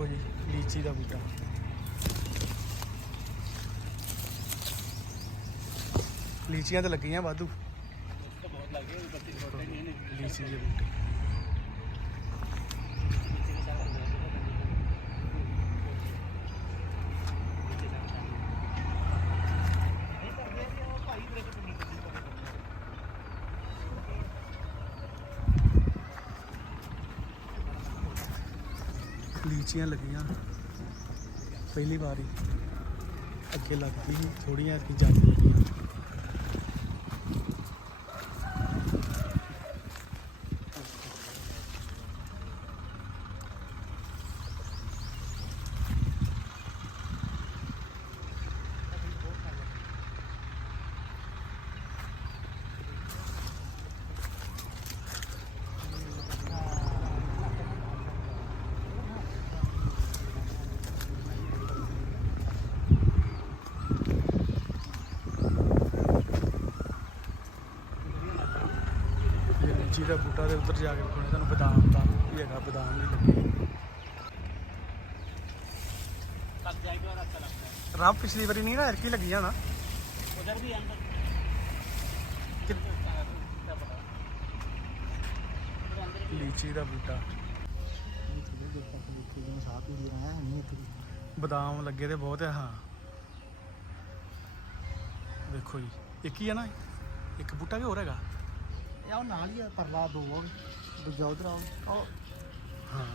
ਦੇਖੋ ਜੀ ਲੀਚੀ ਦਾ ਬੂਟਾ। ਲੀਚੀਆਂ ਤਾਂ ਲੱਗੀਆਂ ਵਾਧੂ। ਲੀਚੀ ਦੇ ਬੂਟੇ। ਲੀਚੀਆਂ ਲੱਗੀਆਂ। ਪਹਿਲੀ ਵਾਰੀ ਅੱਗੇ ਲੱਗਦੀ ਸੀ ਥੋੜੀਆਂ ਕਿ ਜ਼ਿਆਦਾ ਲੱਗੀਆਂ ਇਹ ਲੀਚੀ ਦਾ ਬੂਟਾ ਦੇ ਉੱਧਰ ਜਾ ਕੇ ਖੋਣੇ ਤੁਹਾਨੂੰ ਬਦਾਮ ਦਾ ਵੀ ਹੈਗਾ ਬਦਾਮ ਵੀ ਲੱਗੇ। ਲੱਗ ਜਾਏਗਾ ਰੱਖ ਲੱਗਦਾ ਰੱਬ ਪਿਛਲੀ ਵਾਰੀ ਨਹੀਂ ਨਾ ਲੱਗੀ ਜਾਣਾ ਲੀਚੀ ਦਾ ਬੂਟਾ। ਬਦਾਮ ਲੱਗੇ ਤੇ ਬਹੁਤ ਆ ਹਾਂ। ਦੇਖੋ ਜੀ ਇੱਕ ਹੀ ਆ ਨਾ ਇੱਕ ਬੂਟਾ ਵੀ ਹੋਰ ਹੈਗਾ? ਉਹ ਨਾਲ ਹੀ ਆ ਪਰਲਾ ਦੋ ਆ ਦੂਜਾ ਉਧਰ ਆ। ਉਹ ਹਾਂ।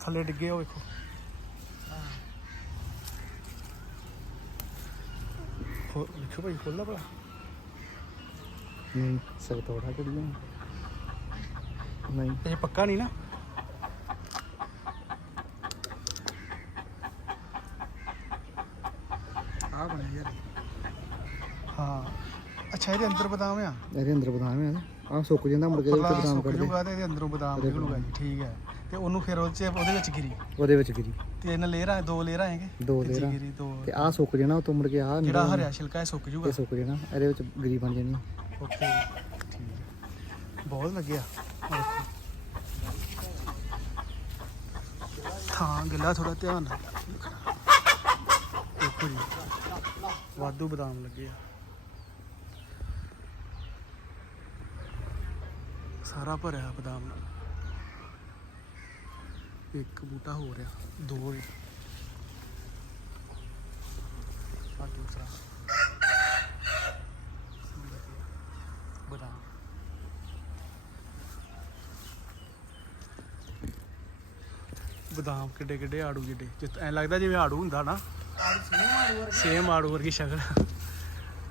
ਥੱਲੇ ਡਿੱਗੇ ਉਹ ਵੇਖੋ। ਖੋ- ਵੇਖੋ ਭਾਈ ਖੋਲਣਾ ਭਲਾ। ਨਹੀਂ ਸਭ ਤੋੜਾ ਕਰੀਏ ਨਹੀਂ। ਇਹ ਪੱਕਾ ਨਹੀਂ ਨਾ? ਆ ਬਣਿਆ ਯਾਰ ਹਾਂ। ਅੱਛਾ ਇਹਦੇ ਅੰਦਰ ਬਦਾਮ ਆ? ਇਹਦੇ ਅੰਦਰ ਬਦਾਮ ਹੈ ਆ ਸੁੱਕ ਜਾਂਦਾ ਮੁੜ ਕੇ ਇਹਦੇ ਬਦਾਮ ਸੁੱਕ ਕੱਢਦੇ। ਜੂਗਾ ਤੇ ਇਹਦੇ ਅੰਦਰੋਂ ਬਦਾਮ ਨਿਕਲੂਗਾ ਜੀ ਠੀਕ ਹੈ। ਤੇ ਉਹਨੂੰ ਫਿਰ ਉਹ ਚ ਉਹਦੇ ਵਿੱਚ ਗਿਰੀ। ਉਹਦੇ ਵਿੱਚ ਗਿਰੀ। ਤਿੰਨ ਲੇਅਰਾਂ ਦੋ ਲੇਅਰਾਂ ਹੈਗੇ? ਦੋ ਤੀਜੀ ਲੇਅਰਾਂ। ਗਿਰੀ ਦੋ। ਤੇ ਆ ਸੁੱਕ ਜਾਣਾ ਉਤੋਂ ਮੁੜ ਕੇ ਆ ਜਿਹੜਾ ਹਰਿਆ ਛਿਲਕਾ ਇਹ ਸੁੱਕ ਜੂਗਾ? ਇਹ ਸੁੱਕ ਜਾਣਾ ਇਹਦੇ ਵਿੱਚ ਗਰੀ ਬਣ ਜਾਣੀ। ਓਕੇ ਠੀਕ ਹੈ। ਬਹੁਤ ਲੱਗਿਆ ਆਹ ਦੇਖੋ। ਥਾਂ ਗਿੱਲਾ ਥੋੜਾ ਧਿਆਨ ਨਾਲ ਰੱਖਣਾ। ਦੇਖੋ ਜੀ ਵਾਧੂ ਬਦਾਮ ਲੱਗੇ ਆ। ਸਾਰਾ ਭਰਿਆ ਬਦਾਮ ਨਾਲ। ਇੱਕ ਬੂਟਾ ਹੋ ਰਿਹਾ ਦੋ ਹੀ ਆ ਦੂਸਰਾ। ਬਦਾਮ। ਬਦਾਮ ਕਿੱਡੇ ਕਿੱਡੇ ਆੜੂ ਜਿੱਡੇ ਜਿੱਤ ਐ ਲੱਗਦਾ ਜਿਵੇਂ ਆੜੂ ਹੁੰਦਾ ਨਾ। ਸੇਮ ਆੜੂ ਵਰਗੀ। ਸ਼ਕਲ।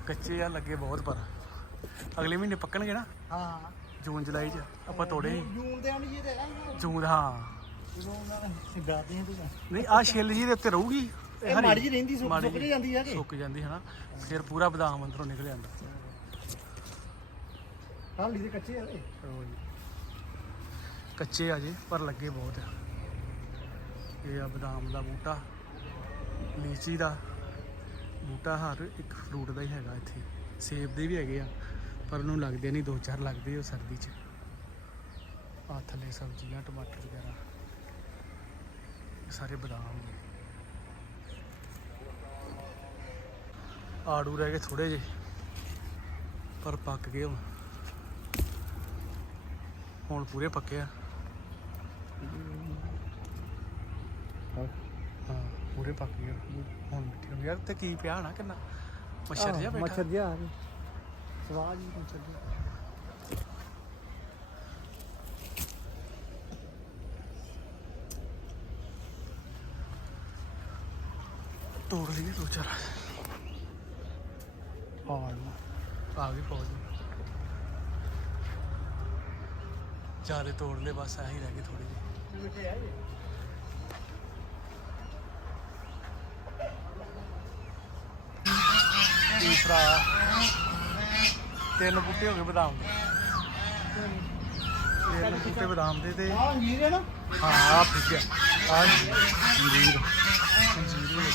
ਕੱਚੇ ਆ ਲੱਗੇ ਬਹੁਤ ਪਰ। ਅਗਲੇ ਮਹੀਨੇ ਪੱਕਣਗੇ ਨਾ? ਹਾਂ। ਜੂਨ ਜੁਲਾਈ ਚ ਆਪਾਂ ਤੋੜੇ। ਜੂਨ ਦੇ ਆਉਣੀ ਜੀ ਤੇ ਹੈਗਾ ਜੂਨ ਹਾਂ। ਜਦੋਂ ਉਹਨਾਂ ਨੇ ਗਾਦੇ ਤੂੰ ਨਹੀਂ ਆ ਛਿੱਲ ਜੀ ਦੇ ਉੱਤੇ ਰਹੂਗੀ। ਇਹ ਹਰੀ- ਮਾੜੀ ਜਿਹੀ ਰਹਿੰਦੀ ਸੁੱਕ- ਮਾੜੀ ਸੁੱਕ ਜਿਹੀ। ਜਾਂਦੀ ਆ ਕਿ? ਸੁੱਕ ਜਾਂਦੀ ਹੈ ਨਾ ਫਿਰ ਪੂਰਾ ਬਦਾਮ ਅੰਦਰੋਂ ਨਿਕਲ ਜਾਂਦਾ। ਹਾਲੀ ਦੇ ਕੱਚੇ ਆ ਇਹ। ਜੀ। ਕੱਚੇ ਆ ਜੇ ਪਰ ਲੱਗੇ ਬਹੁਤ ਆ। ਇਹ ਆ ਬਦਾਮ ਦਾ ਬੂਟਾ। ਲੀਚੀ ਦਾ। ਬੂਟਾ ਹਰ ਇੱਕ ਫਰੂਟ ਦਾ ਹੀ ਹੈਗਾ ਇੱਥੇ। ਸੇਬ ਦੇ ਵੀ ਹੈਗੇ ਆ। ਪਰ ਉਹਨੂੰ ਲੱਗਦੇ ਨਹੀਂ ਦੋ ਚਾਰ ਲੱਗਦੇ ਉਹ ਸਰਦੀ 'ਚ। ਆ ਥੱਲੇ ਸਬਜ਼ੀਆਂ ਟਮਾਟਰ ਵਗੈਰਾ। ਸਾਰੇ ਬਦਾਮ ਨੇ ਆੜੂ ਰਹਿ ਗਏ ਥੋੜੇ ਜਿਹੇ ਪਰ ਪੱਕ ਗਏ ਹੁਣ। ਹੁਣ ਪੂਰੇ ਪੱਕੇ ਆ। ਹਾਂ। ਪੂਰੇ ਪੱਕ ਗਏ ਹੁਣ। ਮਿੱਠੀ ਹੋ ਯਾਰ ਤੇ ਕੀ ਪਿਆ ਨਾ ਕਿੰਨਾ? ਮੱਛਰ ਜਿਹਾ ਬੈਠਾ। ਮੱਛਰ ਜਿਹਾ ਆ ਸਵਾਦ ਹੀ ਮੱਛਰ ਜਿਹਾ ਤੋੜ ਲਈਏ ਦੋ ਚਾਰ ਆ ਗਈ ਆ ਗਈ ਪਹੁੰਚ ਚਾਰੇ ਤੋੜ ਲਏ ਬਸ ਆਹੀ ਰਹਿ ਗਏ ਥੋੜੇ ਜਿਹੇ ਮਿੱਠੇ ਆ ਇਹ ਤੀਸਰਾ ਤਿੰਨ ਬੂਟੇ ਹੋ ਗਏ ਬਦਾਮ ਦੇ। ਤਿੰਨ ਬੂਟੇ ਬਦਾਮ ਦੇ ਤੇ ਆ ਅੰਜੀਰ ਹੈ ਨਾ? ਹਾਂ ਆ ਫਿੱਗ ਆ ਜੀਰ ਜੀਰ ਲੱਗੀ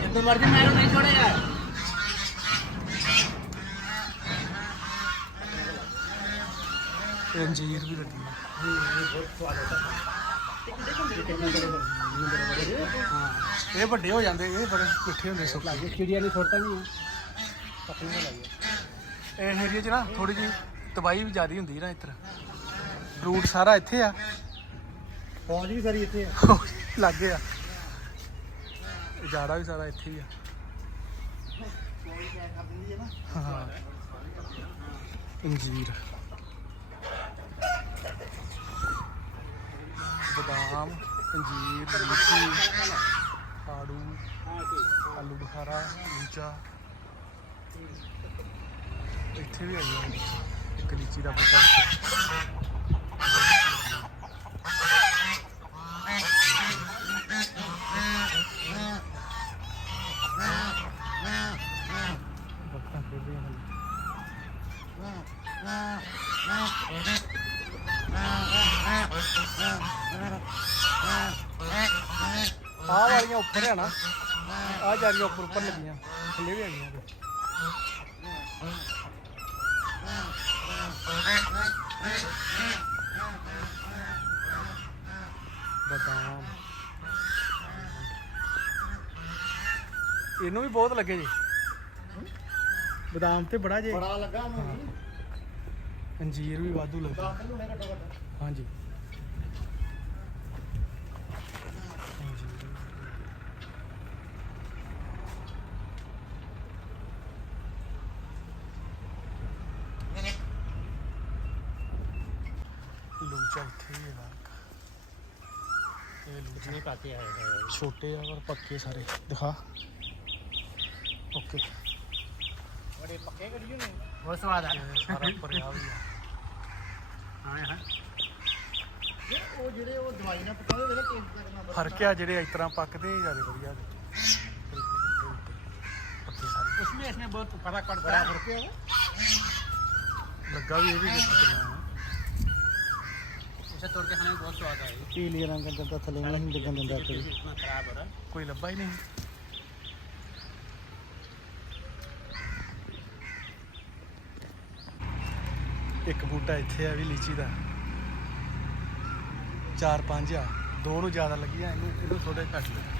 ਜਿੱਦੋਂ ਮਰਜ਼ੀ ਮੈਂ ਨਹੀਂ ਛੋੜੇਗਾ ਤੇ ਅੰਜੀਰ ਵੀ ਲੱਗੀ ਆ ਬਹੁਤ ਸਵਾਦ ਇਹ ਹਾਂ। ਇਹ ਵੱਡੇ ਹੋ ਜਾਂਦੇ ਇਹ ਬੜੇ ਮਿੱਠੇ ਹੁੰਦੇ ਸੁੱਕੇ ਲਾਗੇ ਚਿੜੀਆਂ ਨਹੀਂ ਛੋਟਾ ਨਹੀਂ ਪਤਨੀ ਦਾ ਲਾਗੇ। ਇਹ ਏਰੀਆ 'ਚ ਨਾ ਥੋੜੀ ਜਿਹੀ ਤਬਾਈ ਵੀ ਜ਼ਿਆਦਾ ਹੁੰਦੀ ਨਾ ਇੱਧਰ। ਫਰੂਟ ਸਾਰਾ ਇੱਥੇ ਆ। ਫੌਜ ਵੀ ਸਾਰੀ ਇੱਥੇ ਆ। ਲੱਗੇ ਆ। ਜਾੜਾ ਵੀ ਸਾਰਾ ਇੱਥੇ ਹੀ ਆ। ਹਾਂ ਅੰਜੀਰ ਬਦਾਮ ਅੰਜੀਰ ਲੀਚੀ ਆੜੂ, ਆਲੂ ਬੁਖਾਰਾ ਲੀਚਾ ਇੱਥੇ ਵੀ ਆਈ ਆ ਇੱਕ ਲੀਚੀ ਦਾ ਬੂਟਾ ਇੱਥੇ। ਬੱਤਾਂ ਖੇਡਦੀਆਂ ਹਨ ਆਹ ਵਾਲੀਆਂ ਉੱਪਰ ਆ ਨਾ, ਆਹ ਜਾਰੀਆਂ ਉੱਪਰ ਉੱਪਰ ਲੱਗੀਆਂ, ਥੱਲੇ ਵੀ ਹੈਗੀਆਂ ਬਦਾਮ। ਇਹਨੂੰ ਵੀ ਬਹੁਤ ਲੱਗੇ ਜੀ। ਬਦਾਮ ਤੇ ਬੜਾ ਜੇ। ਬੜਾ ਲੱਗਾ ਉਹਨੂੰ ਵੀ ਅੰਜੀਰ ਵੀ ਵਾਧੂ ਲੱਗੇ 10 ਕਿਲੋ ਨੇ ਘੱਟੋ ਘੱਟ ਹਾਂਜੀ ਲੂਚਾ ਇੱਥੇ ਹੀ ਹੈਗਾ ਇੱਕ। ਇਹ ਲੂਚੇ ਨਹੀਂ ਕਾਕੇ ਆਏ ਹੋਏ ਛੋਟੇ ਹਾਂ ਹਾਂ ਉਹ ਜਿਹੜੇ ਉਹ ਦਵਾਈ ਨਾਲ ਪਕਾਉਂਦੇ ਉਹਦਾ ਟੇਸਟ ਕਰਨਾ ਬੜਾ ਫਰਕ ਆ ਜਿਹੜੇ ਇਸ ਤਰ੍ਹਾਂ ਪੱਕਦੇ ਜਿਆਦਾ ਵਧੀਆ ਦੇ ਪੱਕੇ ਸਾਰੇ उसमें इसमें बहुत फर्क पड़ता है फर्क है ਲੱਗਾ ਵੀ ਇਹ ਵੀ ਦੇਖੋ ਕਿੰਨਾ ਹੈ इसे तोड़ के खाने में बहुत स्वाद आएगा पीली रंग का जब थले में नहीं दिखने देता कोई इतना खराब हो रहा है ਕੋਈ ਲੱਭਾ ਹੀ ਨਹੀਂ ਇੱਕ ਬੂਟਾ ਇੱਥੇ ਆ ਵੀ ਲੀਚੀ ਦਾ। ਚਾਰ ਪੰਜ ਆ। ਦੋ ਨੂੰ ਜ਼ਿਆਦਾ ਲੱਗੀਆਂ, ਇਹਨੂੰ ਇਹਨੂੰ ਥੋੜੇ ਘੱਟ ਲੱਗੇ